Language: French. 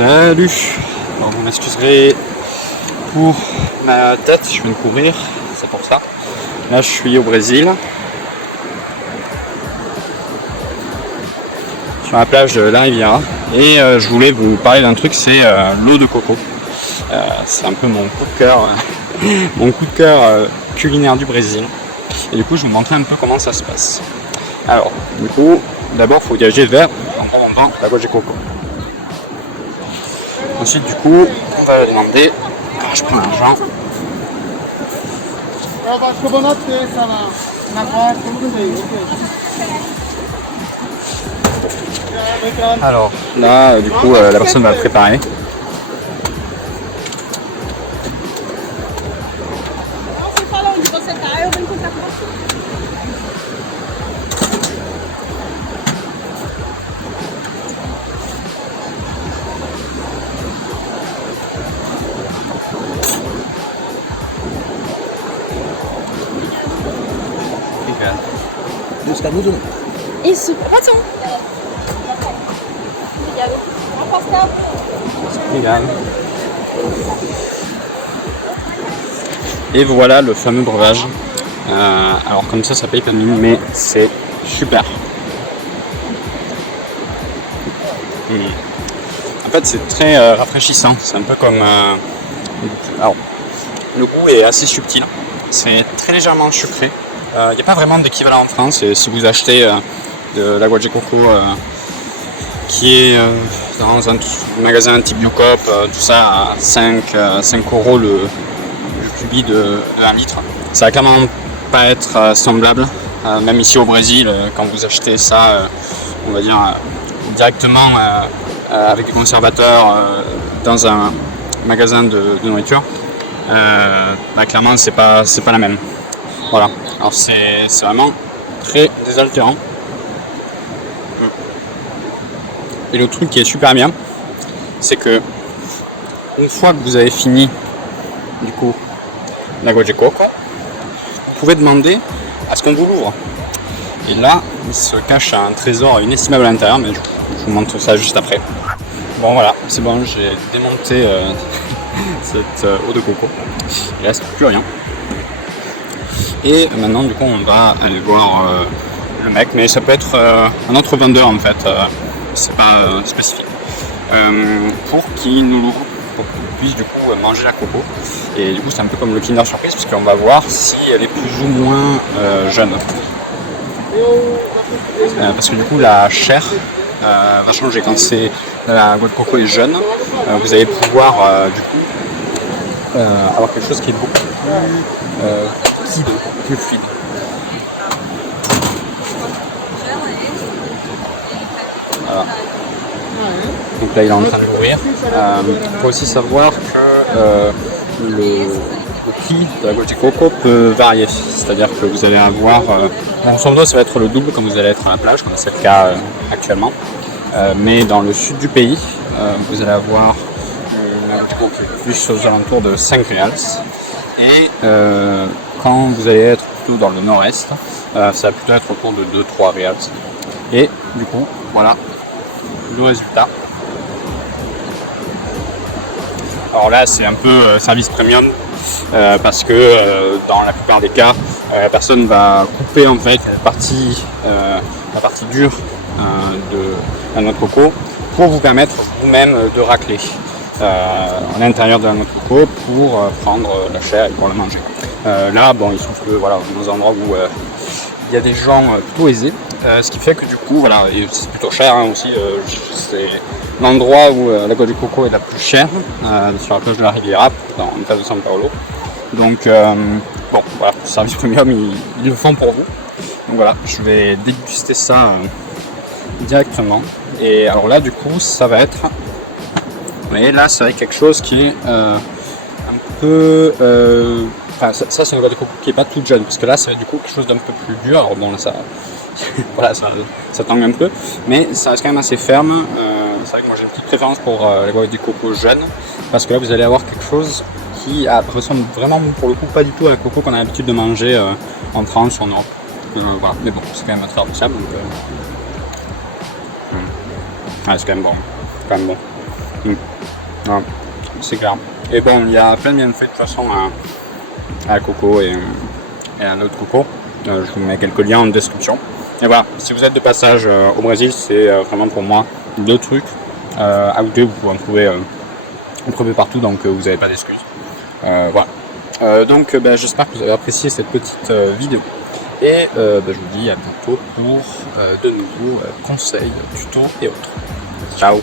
Salut. Alors vous m'excuserez pour ma tête, je viens de courir, c'est pour ça. Là je suis au Brésil, sur la plage de la Riviera, et je voulais vous parler d'un truc, c'est l'eau de coco. C'est un peu mon coup de cœur, culinaire du Brésil. Et du coup je vais vous montrer un peu comment ça se passe. Alors du coup, d'abord il faut diriger vers l'agua de coco. Ensuite du coup on va demander, alors, je prends l'argent. Alors là du coup la personne va le préparer. Isso, pode ser um. Obrigado. Et voilà le fameux breuvage. Alors comme ça paye pas de mine, mais c'est super. En fait c'est très rafraîchissant, c'est un peu comme... alors le goût est assez subtil, c'est très légèrement sucré. Il n'y a pas vraiment d'équivalent en France, et si vous achetez de l'agua de coco qui est dans un magasin type Biocop, tout ça à 5 € le cubi de 1 litre, ça va clairement pas être semblable, même ici au Brésil, quand vous achetez ça, on va dire directement avec des conservateurs dans un magasin de nourriture, clairement c'est pas la même. Voilà, alors c'est vraiment très désaltérant. Et le truc qui est super bien, c'est que une fois que vous avez fini du coup l'agua de coco, vous pouvez demander à ce qu'on vous l'ouvre. Et là, il se cache un trésor inestimable à l'intérieur, mais je vous montre ça juste après. Bon voilà, c'est bon, j'ai démonté cette eau de coco. Il reste plus rien. Et maintenant du coup on va aller voir le mec, mais ça peut être un autre vendeur en fait, c'est pas spécifique, pour qu'il nous l'ouvre, pour qu'on puisse du coup manger la coco. Et du coup c'est un peu comme le Kinder Surprise, parce qu'on va voir si elle est plus ou moins jeune. Parce que du coup la chair va changer quand la agua de coco est jeune. Vous allez pouvoir du coup avoir quelque chose qui est beaucoup plus fluide. Voilà. Donc là il est en train de l'ouvrir. Il faut aussi savoir que le prix de la agua de coco peut varier, c'est-à-dire que vous allez avoir, en son dos ça va être le double quand vous allez être à la plage, comme c'est le cas actuellement, mais dans le sud du pays vous allez avoir une agua de coco plus aux alentours de 5 reals, et quand vous allez être plutôt dans le nord-est, ça va plutôt être autour de 2-3 reals. Et du coup voilà le résultat. Alors là c'est un peu service premium, parce que dans la plupart des cas la personne va couper en fait la partie dure de la noix de coco pour vous permettre vous-même de racler à l'intérieur de la noix de coco pour prendre la chair et pour la manger. Là bon, il se trouve que voilà, dans un endroit où il y a des gens plutôt aisés, ce qui fait que du coup voilà, c'est plutôt cher aussi, c'est l'endroit où l'agua de coco est la plus chère, sur la plage de la Riviera, dans le cas de São Paulo. Donc bon voilà, service premium, ils le font pour vous. Donc voilà, je vais déguster ça directement. Et alors là du coup ça va être, vous voyez là c'est vrai quelque chose qui est un peu ça c'est une agua de coco qui est pas toute jeune, parce que là c'est du coup quelque chose d'un peu plus dur. Alors bon là ça voilà, ça tangue un peu, mais ça reste quand même assez ferme. C'est vrai que moi j'ai une petite préférence pour l'agua de coco jeune, parce que là vous allez avoir quelque chose qui ressemble vraiment pour le coup pas du tout à la coco qu'on a l'habitude de manger en France ou en Europe. Voilà. Mais bon, c'est quand même très appréciable. Donc, ouais, c'est quand même bon. Ouais, c'est clair. Et bon, il y a plein de bienfaits de toute façon à la coco et à l'eau de coco. Je vous mets quelques liens en description. Et voilà, si vous êtes de passage au Brésil, c'est vraiment pour moi 2 trucs à goûter. Vous pouvez en trouver partout, donc vous n'avez pas d'excuses. Voilà. Donc j'espère que vous avez apprécié cette petite vidéo. Et je vous dis à bientôt pour de nouveaux conseils, tutos et autres. Ciao!